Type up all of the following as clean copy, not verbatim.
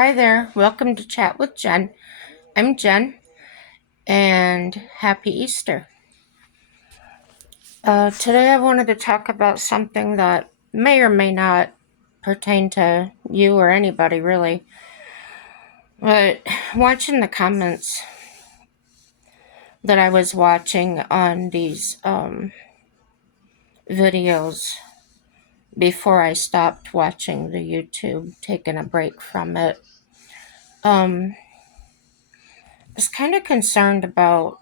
Hi there, welcome to Chat with Jen. I'm Jen, and happy Easter. Today I wanted to talk about something that may or may not pertain to you or anybody really, but watching the comments that I was watching on these videos before I stopped watching the YouTube, taking a break from it, I was kind of concerned about,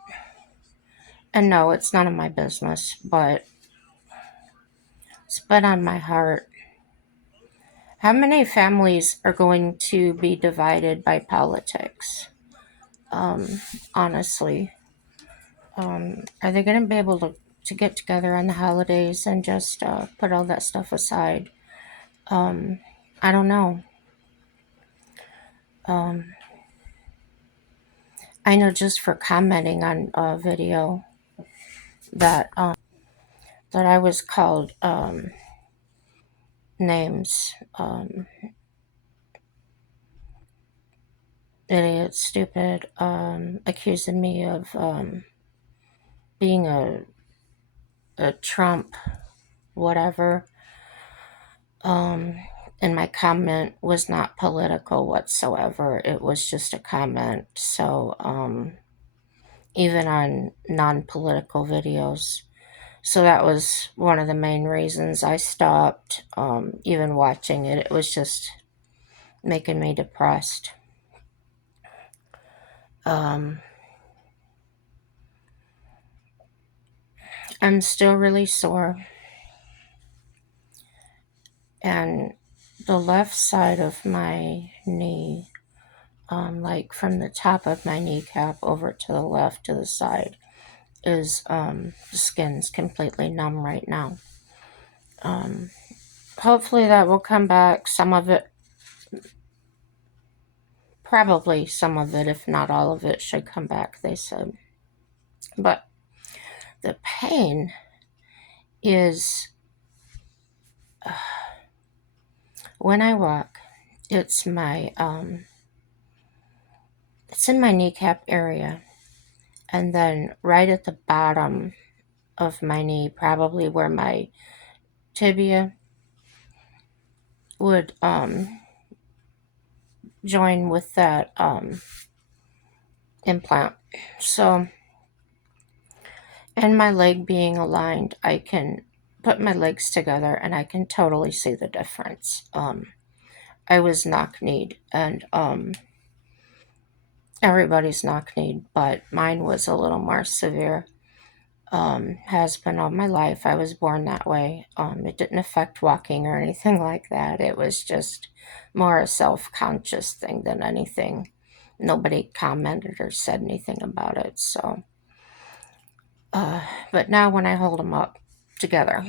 and no, it's none of my business, but it's been on my heart. How many families are going to be divided by politics? Um, Honestly, are they going to be able to get together on the holidays and just put all that stuff aside? Um, I don't know. Um, I know just for commenting on a video that that I was called names, idiot, stupid, accusing me of being a Trump whatever. Um, and my comment was not political whatsoever. It was just a comment. So, even on non political videos. So, that was one of the main reasons I stopped even watching it. It was just making me depressed. Um, I'm still really sore, and the left side of my knee, like from the top of my kneecap over to the left to the side, is the skin's completely numb right now. Um, Hopefully that will come back. Some of it, probably some of it, if not all of it, should come back, they said. But the pain is when I walk, it's my it's in my kneecap area, and then right at the bottom of my knee, probably where my tibia would join with that implant. So, and my leg being aligned, I can put my legs together and I can totally see the difference. I was knock kneed, and everybody's knock kneed, but mine was a little more severe. Has been all my life. I was born that way. It didn't affect walking or anything like that. It was just more a self conscious thing than anything. Nobody commented or said anything about it. So, but now when I hold them up together,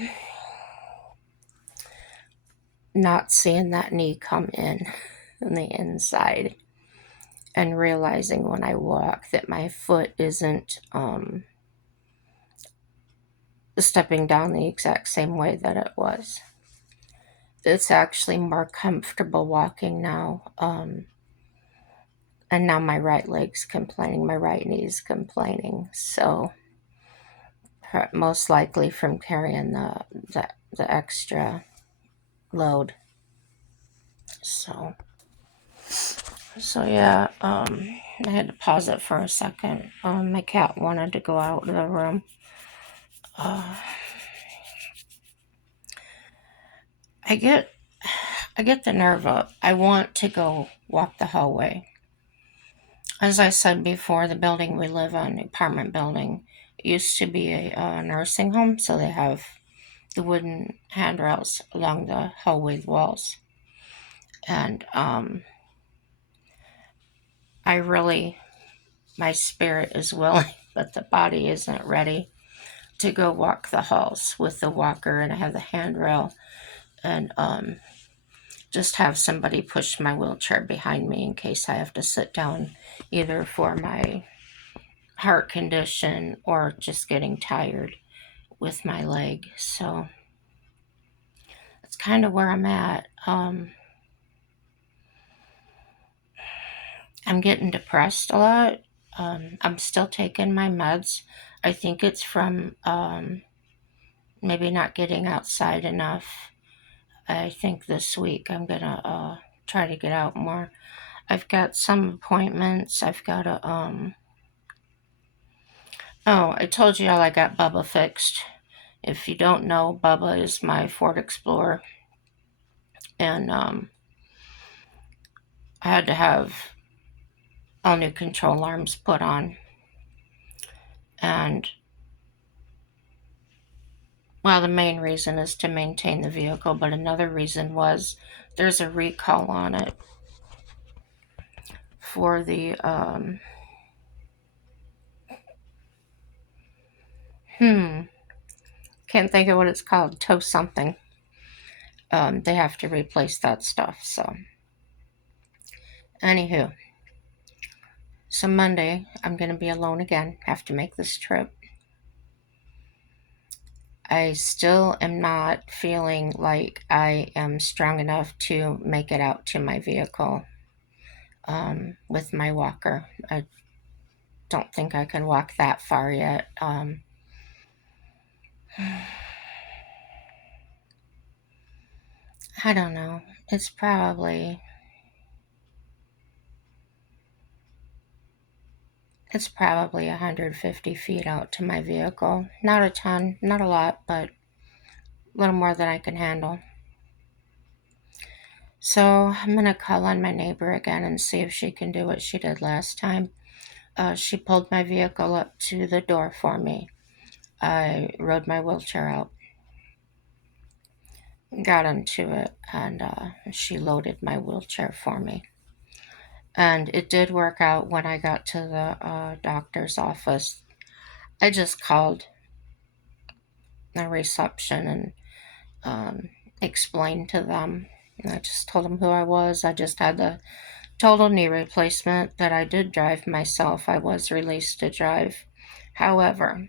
not seeing that knee come in on the inside, and realizing when I walk that my foot isn't stepping down the exact same way that it was. It's actually more comfortable walking now. And now my right leg's complaining, my right knee's complaining. So, most likely from carrying the extra load. So, so yeah, I had to pause it for a second. My cat wanted to go out of the room. Uh, I get I get the nerve up. I want to go walk the hallway. As I said before, the building we live on, the apartment building, used to be a nursing home, so they have the wooden handrails along the hallway walls. And I really, my spirit is willing, but the body isn't ready to go walk the halls with the walker, and I have the handrail, and just have somebody push my wheelchair behind me in case I have to sit down, either for my heart condition or just getting tired with my leg. So that's kind of where I'm at. I'm getting depressed a lot. I'm still taking my meds. I think it's from maybe not getting outside enough. I think this week I'm gonna try to get out more. I've got some appointments. I've got a Oh, I told you all I got Bubba fixed. If you don't know, Bubba is my Ford Explorer, and I had to have all new control arms put on. And well, the main reason is to maintain the vehicle, but another reason was there's a recall on it for the can't think of what it's called, tow something. They have to replace that stuff. So, anywho, so Monday I'm gonna be alone again. Have to make this trip. I still am not feeling like I am strong enough to make it out to my vehicle with my walker. I don't think I can walk that far yet. I don't know. It's probably 150 feet out to my vehicle. Not a ton, not a lot, but a little more than I can handle. So I'm gonna call on my neighbor again and see if she can do what she did last time. She pulled my vehicle up to the door for me. I rode my wheelchair out, got into it, and she loaded my wheelchair for me. And it did work out when I got to the doctor's office. I just called the reception and explained to them. And I just told them who I was. I just had the total knee replacement that I did drive myself. I was released to drive. However,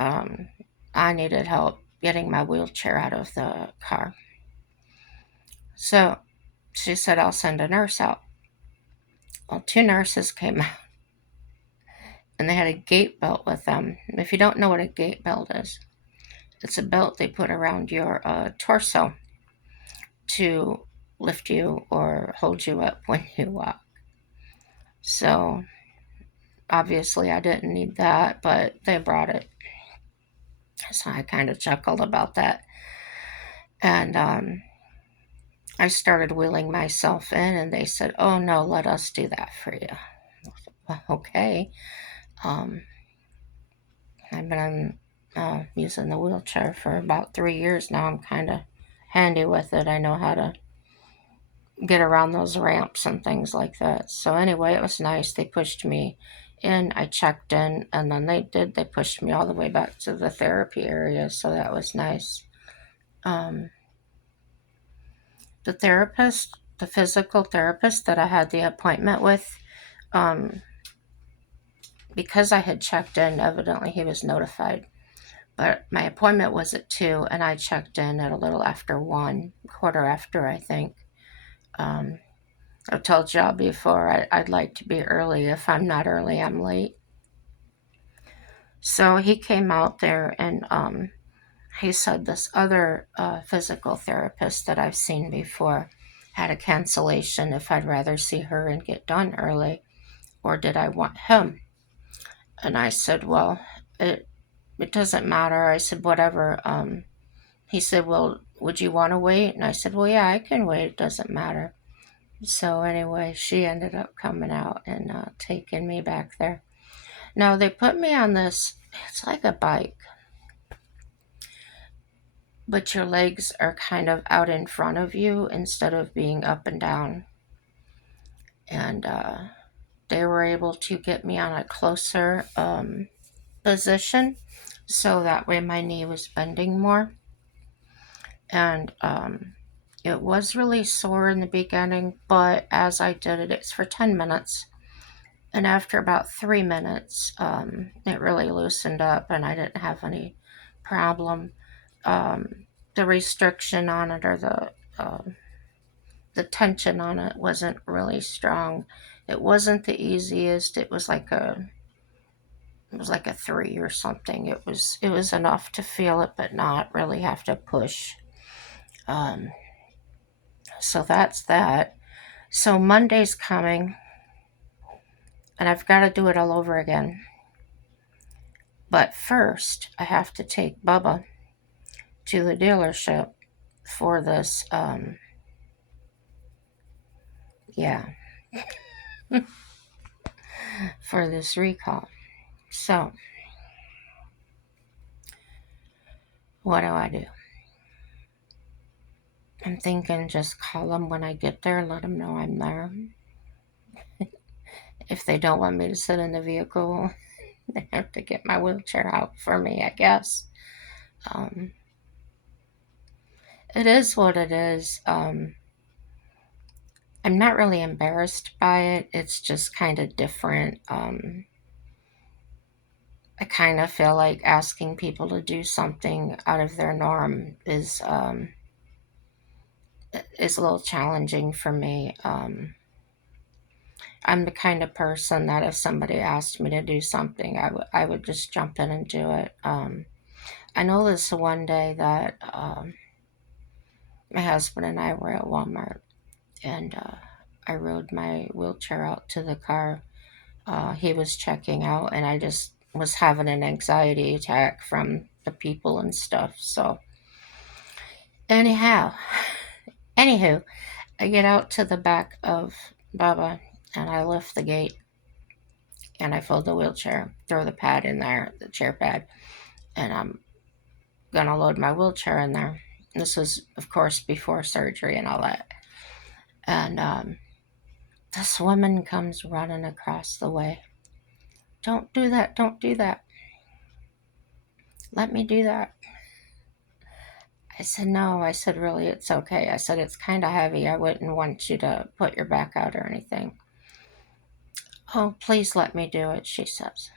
um, I needed help getting my wheelchair out of the car. So she said, I'll send a nurse out. Well, two nurses came out and they had a gait belt with them. If you don't know what a gait belt is, it's a belt they put around your torso to lift you or hold you up when you walk. So obviously I didn't need that, but they brought it. So I kind of chuckled about that. And I started wheeling myself in, and they said, "Oh no, let us do that for you." Well, okay. Um, I've been using the wheelchair for about 3 years now. I'm kind of handy with it. I know how to get around those ramps and things like that. So anyway, it was nice. They pushed me in. I checked in, and then they pushed me all the way back to the therapy area. So that was nice. Um, the therapist, the physical therapist that I had the appointment with, um, because I had checked in, evidently he was notified. But my appointment was at 2, and I checked in at a little after 1, quarter after, I think. Um, I've told y'all before I'd like to be early. If I'm not early, I'm late. So he came out there and he said this other physical therapist that I've seen before had a cancellation if I'd rather see her and get done early, or did I want him? And I said, well, it doesn't matter. I said, whatever. He said, well, would you want to wait? And I said, well, yeah, I can wait. It doesn't matter. So anyway, she ended up coming out and taking me back there. Now they put me on this, it's like a bike, but your legs are kind of out in front of you instead of being up and down. And they were able to get me on a closer position so that way my knee was bending more. And it was really sore in the beginning, but as I did it, it's for 10 minutes. And after about 3 minutes, it really loosened up and I didn't have any problem. The restriction on it or the tension on it wasn't really strong. It wasn't the easiest. It was like a 3 or something. It was enough to feel it, but not really have to push. Um, so that's that. So Monday's coming, and I've got to do it all over again. But first, I have to take Bubba to the dealership for this. Yeah, for this recall. So what do I do? I'm thinking just call them when I get there, let them know I'm there. If they don't want me to sit in the vehicle, they have to get my wheelchair out for me, I guess. Um, it is what it is. I'm not really embarrassed by it. It's just kind of different. I kind of feel like asking people to do something out of their norm is a little challenging for me. I'm the kind of person that if somebody asked me to do something, I would just jump in and do it. I know this one day that my husband and I were at Walmart, and I rode my wheelchair out to the car. He was checking out, and I just was having an anxiety attack from the people and stuff. So, anyhow, anywho, I get out to the back of Baba, and I lift the gate, and I fold the wheelchair, throw the pad in there, the chair pad, and I'm gonna load my wheelchair in there. This was, of course, before surgery and all that. And this woman comes running across the way. Don't do that. Don't do that. Let me do that. I said, no. I said, really, it's okay. I said, it's kind of heavy. I wouldn't want you to put your back out or anything. Oh, please let me do it, she says.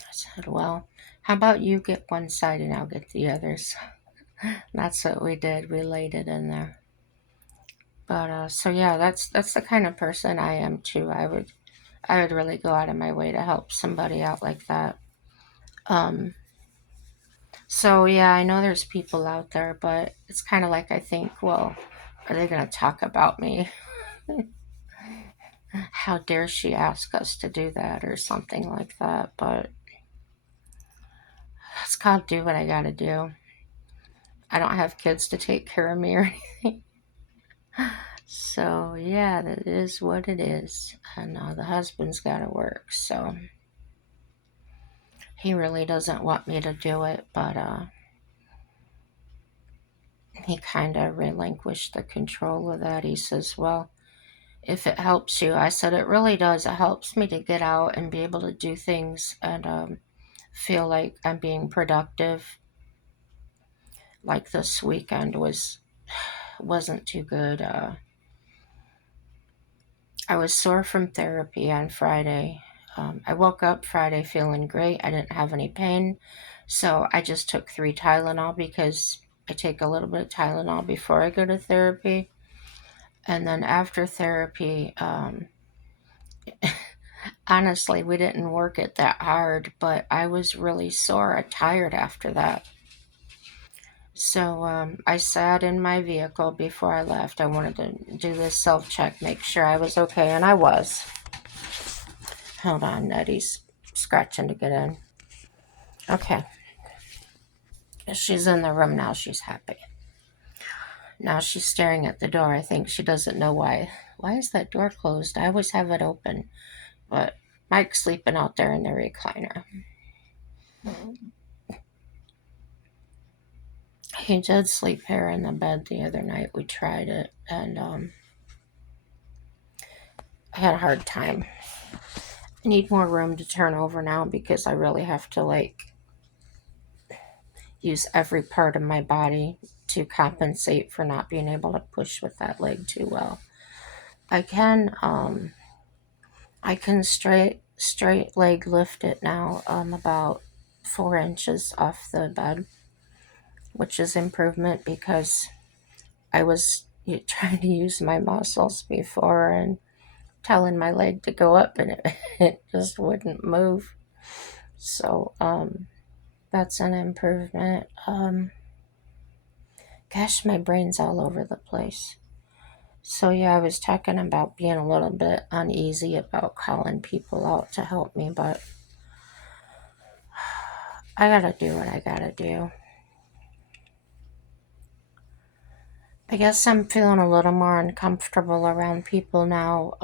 I said, well, how about you get one side and I'll get the others? That's what we did. We laid it in there. But so yeah, that's the kind of person I am too. I would really go out of my way to help somebody out like that. Um, so yeah, I know there's people out there, but it's kind of like I think, well, are they going to talk about me? How dare she ask us to do that or something like that? But I just gotta do what I gotta do. I don't have kids to take care of me or anything. So yeah, that is what it is. And the husband's gotta work, so he really doesn't want me to do it, but he kind of relinquished the control of that. He says, well, if it helps you, I said, it really does. It helps me to get out and be able to do things and feel like I'm being productive. Like this weekend wasn't too good. I was sore from therapy on Friday. I woke up Friday feeling great. I didn't have any pain, so I just took 3 Tylenol because I take a little bit of Tylenol before I go to therapy, and then after therapy, honestly, we didn't work it that hard, but I was really sore and tired after that. So I sat in my vehicle before I left. I wanted to do this self check, make sure I was okay, and I was. Hold on, Nettie's scratching to get in. Okay, she's in the room now. She's happy. Now she's staring at the door. I think she doesn't know why. Why is that door closed? I always have it open. But Mike's sleeping out there in the recliner. He did sleep here in the bed the other night. We tried it, and I had a hard time. I need more room to turn over now because I really have to use every part of my body to compensate for not being able to push with that leg too well. I can straight leg lift it now about 4 inches off the bed, which is improvement because I was trying to use my muscles before and telling my leg to go up and it just wouldn't move. So that's an improvement. Gosh, my brain's all over the place. So yeah, I was talking about being a little bit uneasy about calling people out to help me, but I gotta do what I gotta do. I guess I'm feeling a little more uncomfortable around people now.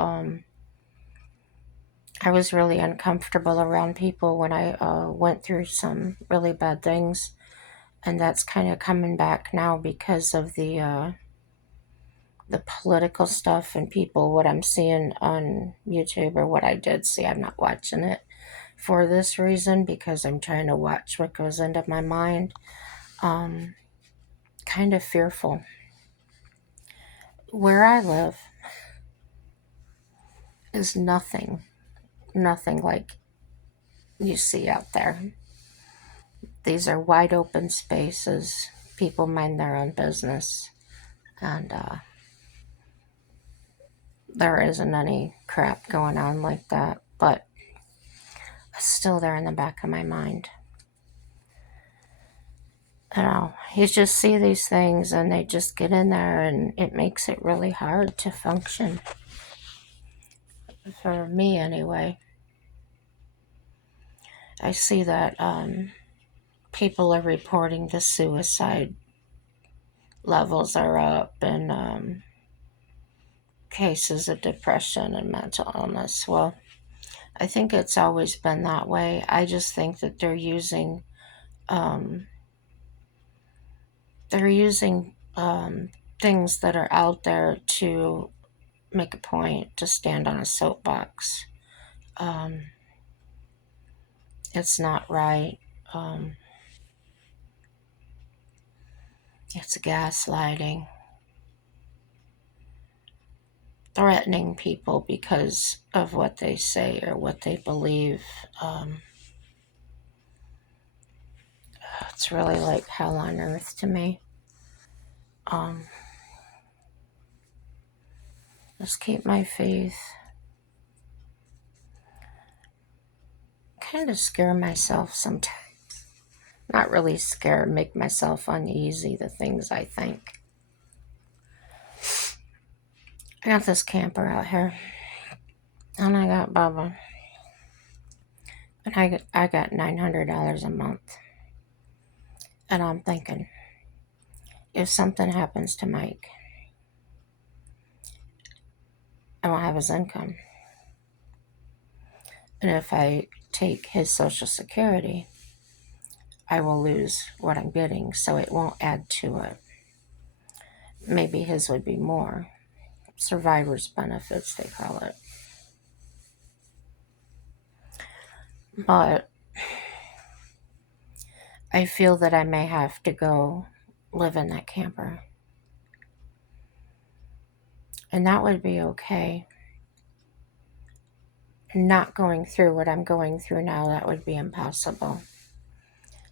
I was really uncomfortable around people when I went through some really bad things, and that's kind of coming back now because of the political stuff and people. What I'm seeing on YouTube, or what I did see, I'm not watching it for this reason because I'm trying to watch what goes into my mind. Um, Kind of fearful. Where I live is nothing like you see out there. These are wide open spaces. People mind their own business, and there isn't any crap going on like that. But it's still there in the back of my mind. You know, you just see these things and they just get in there, and it makes it really hard to function. For me, anyway. I see that people are reporting the suicide levels are up, and cases of depression and mental illness. Well, I think it's always been that way. I just think that um, they're using things that are out there to make a point, to stand on a soapbox. Um, it's not right. Um, it's gaslighting, threatening people because of what they say or what they believe. Um, it's really like hell on earth to me. Um, just keep my faith. Kind of scare myself sometimes. Not really scare, make myself uneasy, the things I think. I got this camper out here, and I got Bubba, and I got $900 a month. And I'm thinking, if something happens to Mike, I won't have his income. And if I take his Social Security, I will lose what I'm getting, so it won't add to it. Maybe his would be more. Survivor's benefits, they call it. But I feel that I may have to go live in that camper. And that would be okay. Not going through what I'm going through now, that would be impossible.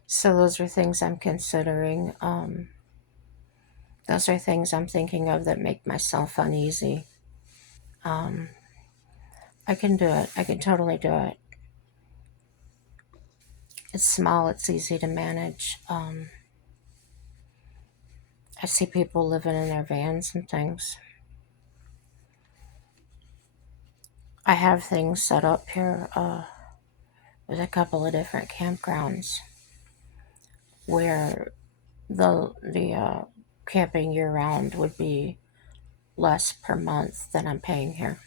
So those are things I'm considering. Those are things I'm thinking of that make myself uneasy. Um, I can do it. I can totally do it. It's small. It's easy to manage. I see people living in their vans and things. I have things set up here with a couple of different campgrounds where the camping year round would be less per month than I'm paying here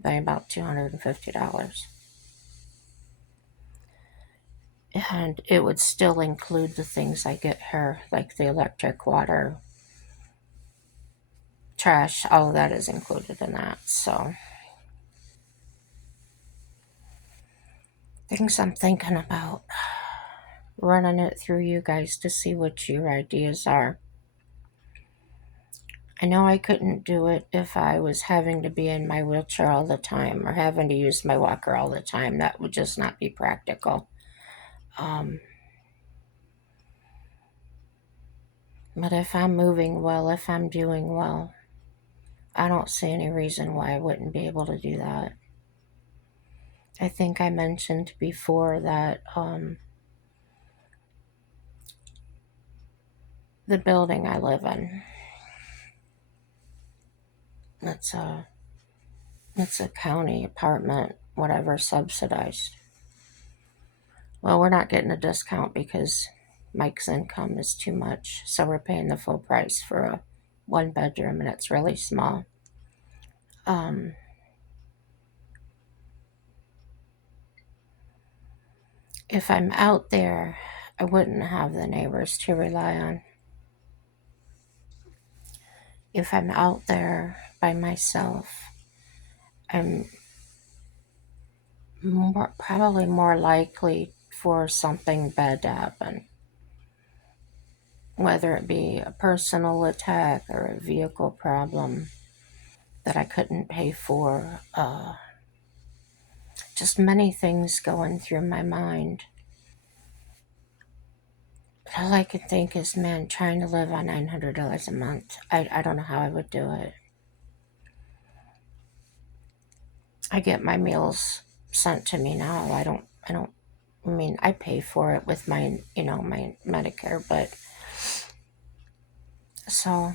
by about $250. And it would still include the things I get here, like the electric, water, trash, all of that is included in that. So, things I'm thinking about, running it through you guys to see what your ideas are. I know I couldn't do it if I was having to be in my wheelchair all the time or having to use my walker all the time. That would just not be practical. Um, but if I'm moving well, if I'm doing well, I don't see any reason why I wouldn't be able to do that. I think I mentioned before that the building I live in, it's a it's a county apartment, whatever, subsidized. Well, we're not getting a discount because Mike's income is too much, so we're paying the full price for a one bedroom, and it's really small. Um, if I'm out there, I wouldn't have the neighbors to rely on. If I'm out there by myself, I'm probably more likely for something bad to happen, whether it be a personal attack or a vehicle problem that I couldn't pay for. Just many things going through my mind. But all I can think is, man, trying to live on $900 a month. I don't know how I would do it. I get my meals sent to me now. I mean, I pay for it with my, my Medicare, but so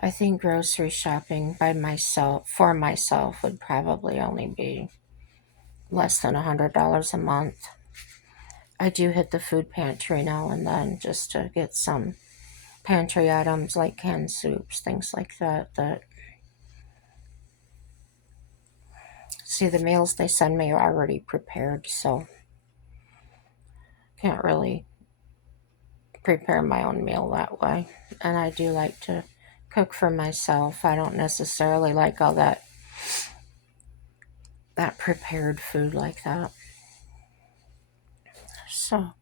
I think grocery shopping by myself, for myself, would probably only be less than $100 a month. I do hit the food pantry now and then just to get some pantry items like canned soups, things like that. That see, the meals they send me are already prepared, so can't really prepare my own meal that way. And I do like to cook for myself. I don't necessarily like all that prepared food like that. So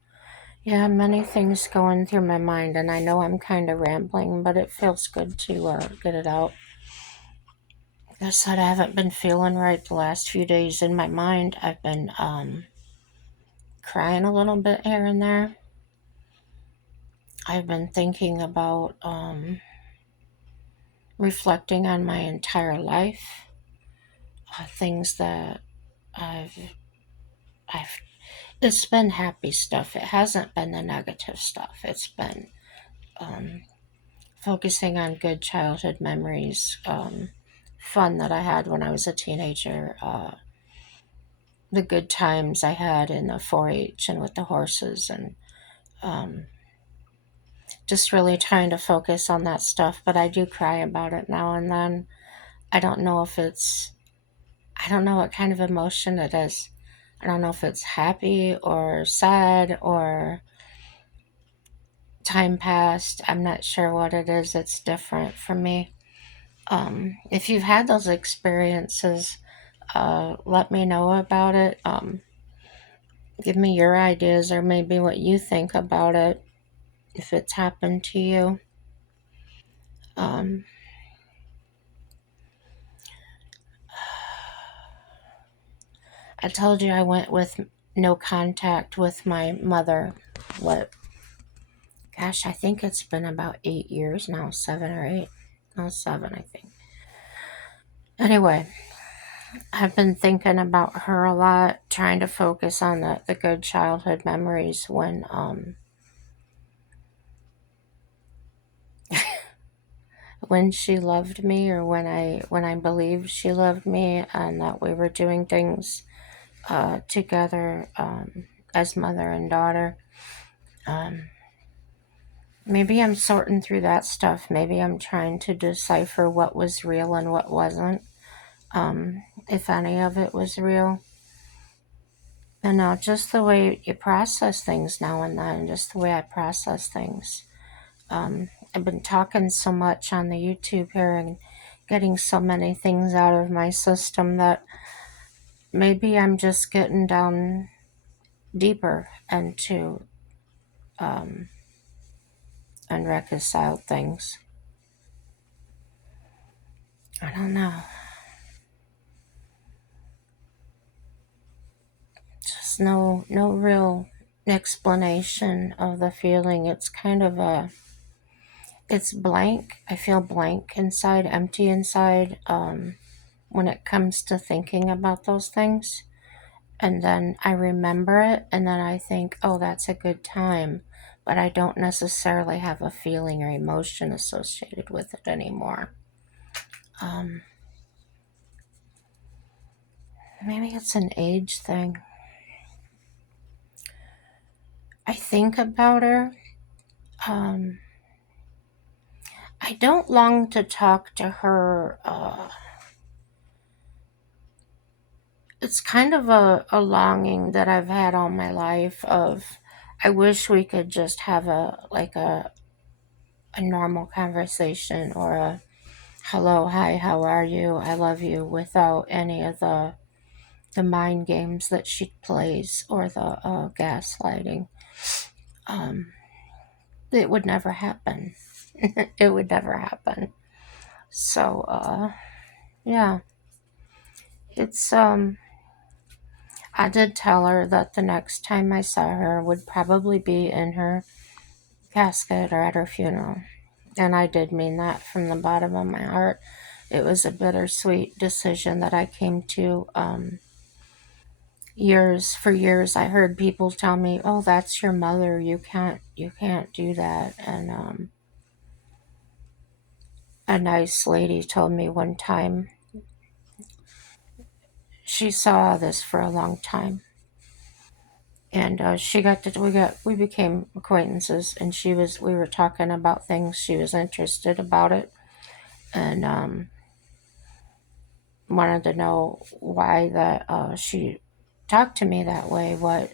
yeah, many things going through my mind, and I know I'm kind of rambling, but it feels good to get it out. Like I said, I haven't been feeling right the last few days in my mind. I've been crying a little bit here and there. I've been thinking about reflecting on my entire life, things that I've, I've. It's been happy stuff. It hasn't been the negative stuff. It's been um, focusing on good childhood memories, fun that I had when I was a teenager, the good times I had in the 4-H and with the horses, and um, just really trying to focus on that stuff. But I do cry about it now and then. I don't know if it's, I don't know what kind of emotion it is. I don't know if it's happy or sad or time passed. I'm not sure what it is. It's different for me. If you've had those experiences, let me know about it. Give me your ideas or maybe what you think about it if it's happened to you. Um, I told you I went with no contact with my mother. What? Gosh, I think it's been about 8 years now, 7 or 8. No, 7, I think. Anyway, I've been thinking about her a lot, trying to focus on the good childhood memories when she loved me, or when I believed she loved me, and that we were doing things together as mother and daughter. Um, Maybe I'm sorting through that stuff. Maybe I'm trying to decipher what was real and what wasn't, if any of it was real. And now, just the way you process things now and then, just the way I process things. I've been talking so much on the YouTube here and getting so many things out of my system that maybe I'm just getting down deeper into um, unreconciled things. I don't know. Just no real explanation of the feeling. It's kind of a it's blank. I feel blank inside, empty inside, when it comes to thinking about those things. And then I remember it, and then I think, oh, that's a good time. But I don't necessarily have a feeling or emotion associated with it anymore. Um, Maybe it's an age thing. I think about her. Um, I don't long to talk to her. It's kind of a longing that I've had all my life of I wish we could just have a normal conversation or a hello, hi, how are you, I love you without any of the mind games that she plays or the gaslighting. Um, it would never happen. It would never happen. So yeah, it's I did tell her that the next time I saw her would probably be in her casket or at her funeral. And I did mean that from the bottom of my heart. It was a bittersweet decision that I came to. For years, I heard people tell me, "Oh, that's your mother. You can't do that." And a nice lady told me one time she saw this for a long time, and we became acquaintances, and we were talking about things. She was interested about it, and wanted to know why that she talked to me that way. What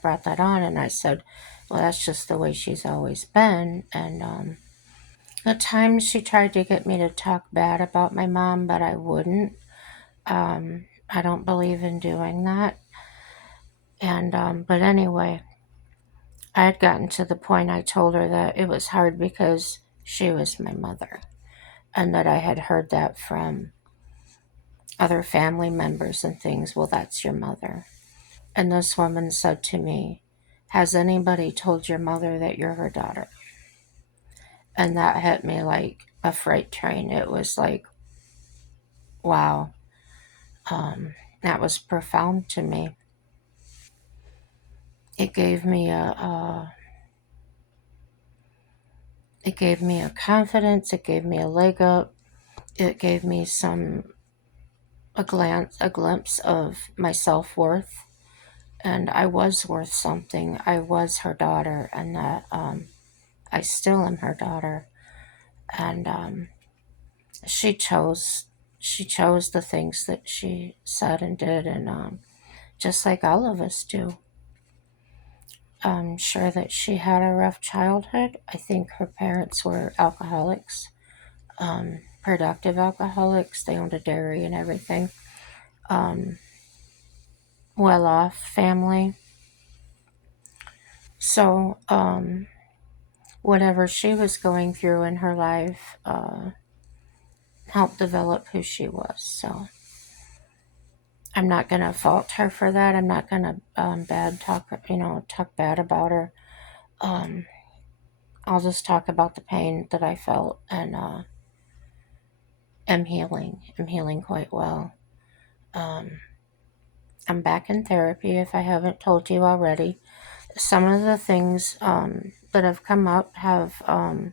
brought that on? And I said, well, that's just the way she's always been. And at times she tried to get me to talk bad about my mom, but I wouldn't. I don't believe in doing that. And but anyway, I had gotten to the point I told her that it was hard because she was my mother, and that I had heard that from other family members and things. Well, that's your mother. And this woman said to me, has anybody told your mother that you're her daughter? And that hit me like a freight train. It was like, wow, that was profound to me. It gave me it gave me a confidence. It gave me a leg up. It gave me a glimpse of my self worth, and I was worth something. I was her daughter, and that I still am her daughter. And she chose she chose the things that she said and did, and just like all of us do. I'm sure that she had a rough childhood. I think her parents were alcoholics, productive alcoholics. They owned a dairy and everything. um, Well off family. So whatever she was going through in her life helped develop who she was. So I'm not gonna fault her for that. I'm not gonna talk bad about her. Um, I'll just talk about the pain that I felt, and am healing. I'm healing quite well. Um, I'm back in therapy. If I haven't told you already, some of the things that have come up have I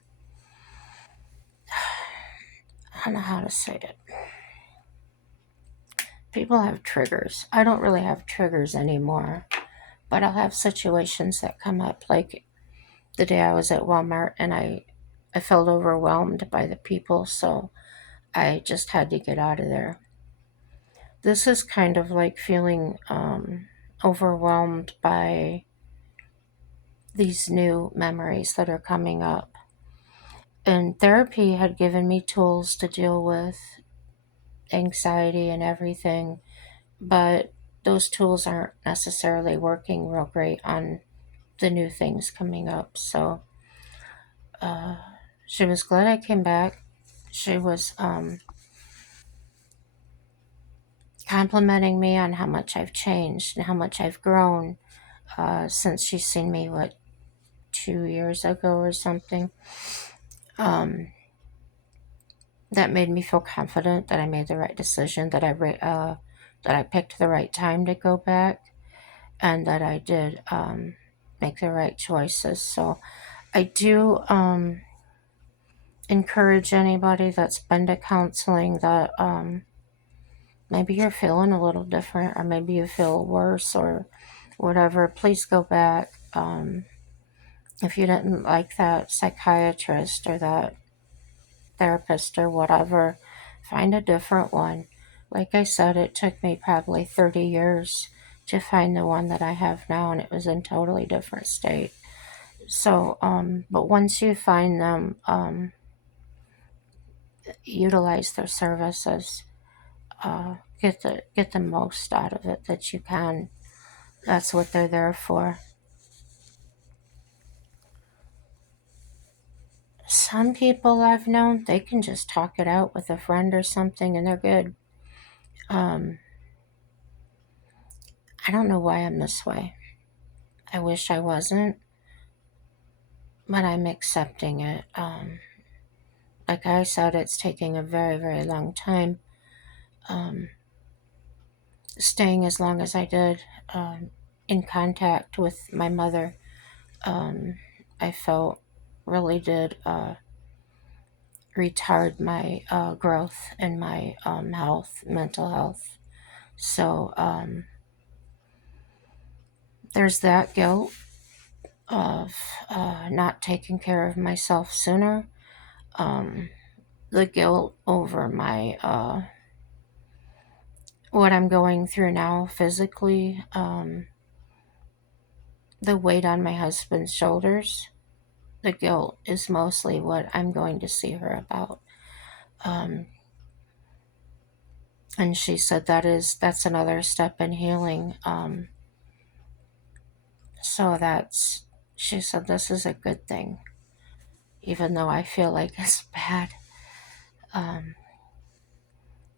don't know how to say it. People have triggers. I don't really have triggers anymore, but I'll have situations that come up, like the day I was at Walmart and I felt overwhelmed by the people, so I just had to get out of there. This is kind of like feeling overwhelmed by these new memories that are coming up. And therapy had given me tools to deal with anxiety and everything, but those tools aren't necessarily working real great on the new things coming up. So uh, she was glad I came back. She was complimenting me on how much I've changed and how much I've grown since she's seen me, 2 years ago or something. Um, that made me feel confident that I made the right decision, that I picked the right time to go back, and that I did make the right choices. So I do encourage anybody that's been to counseling that maybe you're feeling a little different, or maybe you feel worse, or whatever. Please go back. If you didn't like that psychiatrist or that therapist or whatever, find a different one. Like I said, it took me probably 30 years to find the one that I have now, and it was in totally different state. So, but once you find them, utilize their services, get the most out of it that you can. That's what they're there for. Some people I've known, they can just talk it out with a friend or something, and they're good. Um, I don't know why I'm this way. I wish I wasn't, but I'm accepting it. Like I said, it's taking a very, very long time. Um, Staying as long as I did in contact with my mother, um, I felt really did retard my growth and my health, mental health. So there's that guilt of not taking care of myself sooner. Um, the guilt over my what I'm going through now physically, the weight on my husband's shoulders. The guilt is mostly what I'm going to see her about. Um, and she said that's another step in healing. So that's she said this is a good thing, even though I feel like it's bad. Um,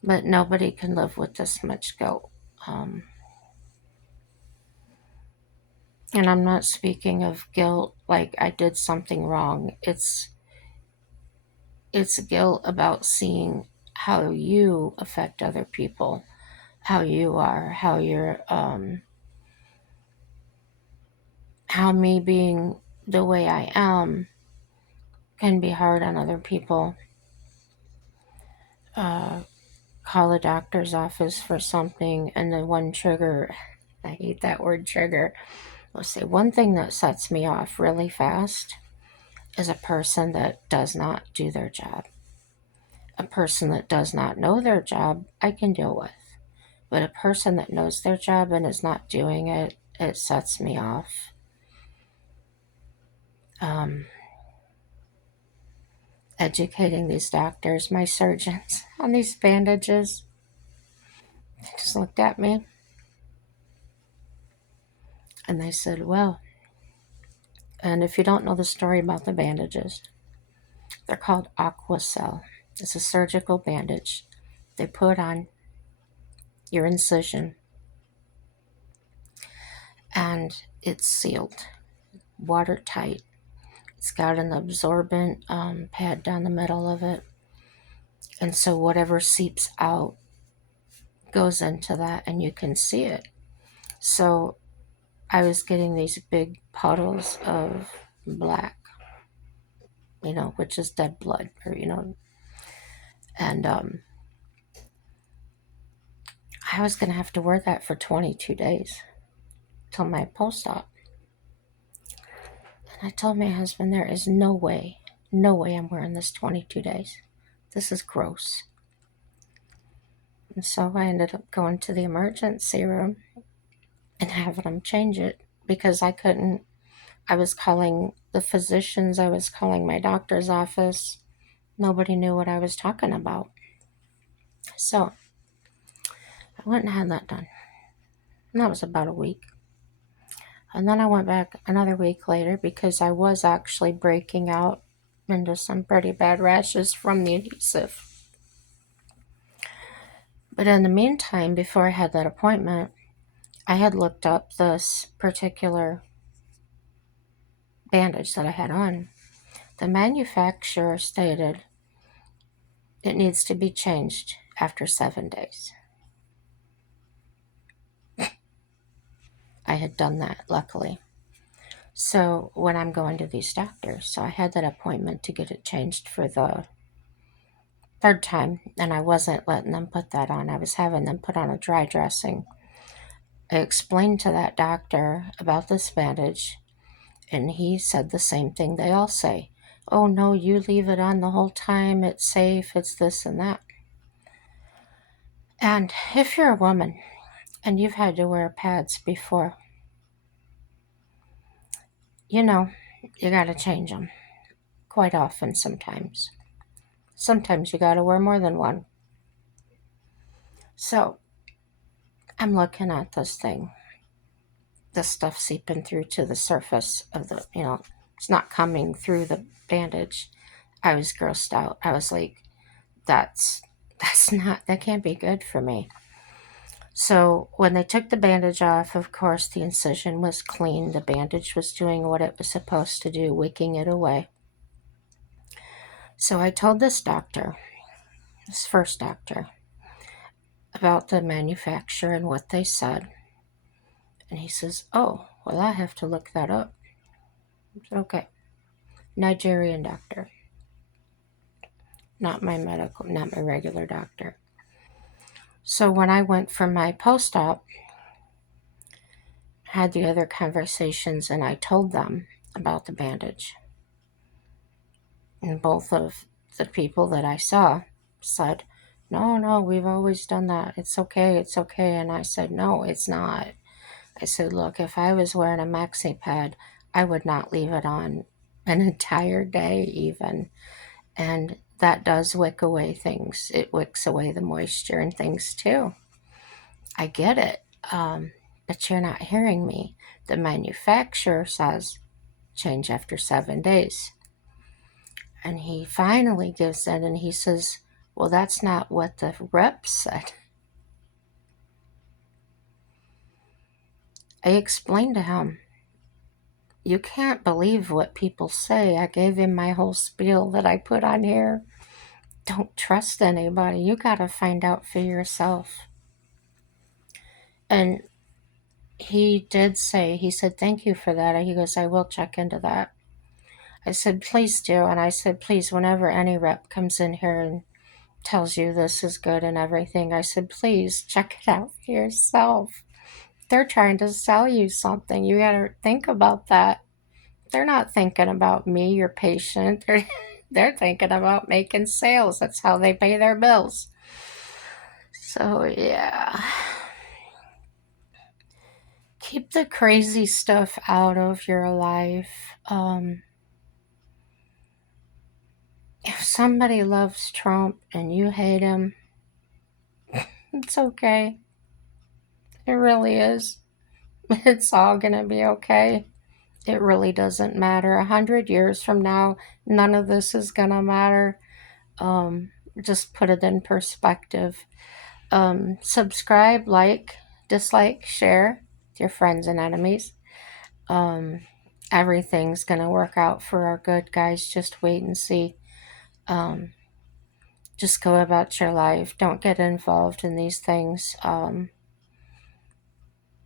but nobody can live with this much guilt. Um, and I'm not speaking of guilt like I did something wrong. It's guilt about seeing how you affect other people, how you are, how me being the way I am can be hard on other people. Uh, call a doctor's office for something, and the one trigger, I hate that word trigger. Let's say one thing that sets me off really fast is a person that does not do their job. A person that does not know their job, I can deal with. But a person that knows their job and is not doing it, it sets me off. Um, Educating these doctors, my surgeons, on these bandages, they just looked at me and they said, well, and if you don't know the story about the bandages, they're called Aquacel. It's a surgical bandage they put on your incision, and it's sealed, watertight. It's got an absorbent pad down the middle of it. And so whatever seeps out goes into that, and you can see it. So I was getting these big puddles of black, which is dead blood, or. And I was going to have to wear that for 22 days till my post op. And I told my husband, there is no way, no way I'm wearing this 22 days. This is gross. And so I ended up going to the emergency room and having them change it because I couldn't. I was calling the physicians, I was calling my doctor's office. Nobody knew what I was talking about. So I went and had that done. And that was about a week. And then I went back another week later because I was actually breaking out into some pretty bad rashes from the adhesive. But in the meantime, before I had that appointment, I had looked up this particular bandage that I had on. The manufacturer stated it needs to be changed after 7 days. I had done that, luckily. So when I'm going to these doctors, so I had that appointment to get it changed for the third time, and I wasn't letting them put that on. I was having them put on a dry dressing. I explained to that doctor about this bandage, and he said the same thing they all say. Oh no, you leave it on the whole time, it's safe, it's this and that. And if you're a woman and you've had to wear pads before, you know, you gotta change them quite often sometimes. Sometimes you gotta wear more than one. So I'm looking at this thing, the stuff seeping through to the surface of the, it's not coming through the bandage. I was grossed out. I was like, that can't be good for me. So when they took the bandage off, of course, the incision was clean. The bandage was doing what it was supposed to do, wicking it away. So I told this doctor, this first doctor, about the manufacturer and what they said. And he says, oh, well, I have to look that up. I said, okay. Nigerian doctor. Not my regular doctor. So when I went for my post-op, had the other conversations, and I told them about the bandage. And both of the people that I saw said, no, we've always done that. It's okay. And I said, no, it's not. I said, look, if I was wearing a maxi pad, I would not leave it on an entire day even. And that does wick away things. It wicks away the moisture and things too. I get it. But you're not hearing me. The manufacturer says change after 7 days. And he finally gives in and he says, well, that's not what the rep said. I explained to him, you can't believe what people say. I gave him my whole spiel that I put on here. Don't trust anybody. You got to find out for yourself. And he did say, he said, thank you for that. He goes, I will check into that. I said, please do. And I said, please, whenever any rep comes in here and tells you this is good and everything, I said, please check it out for yourself. They're trying to sell you something. You got to think about that. They're not thinking about me, your patient. They're thinking about making sales. That's how they pay their bills. So, yeah. Keep the crazy stuff out of your life. If somebody loves Trump and you hate him, it's okay. It really is. It's all going to be okay. It really doesn't matter. 100 years from now, none of this is going to matter. Just put it in perspective. Subscribe, like, dislike, share with your friends and enemies. Everything's going to work out for our good, guys. Just wait and see. Just go about your life. Don't get involved in these things.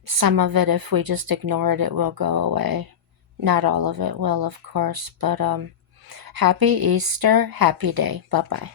Some of it, if we just ignore it, it will go away. Not all of it will, of course. But happy Easter. Happy day. Bye-bye.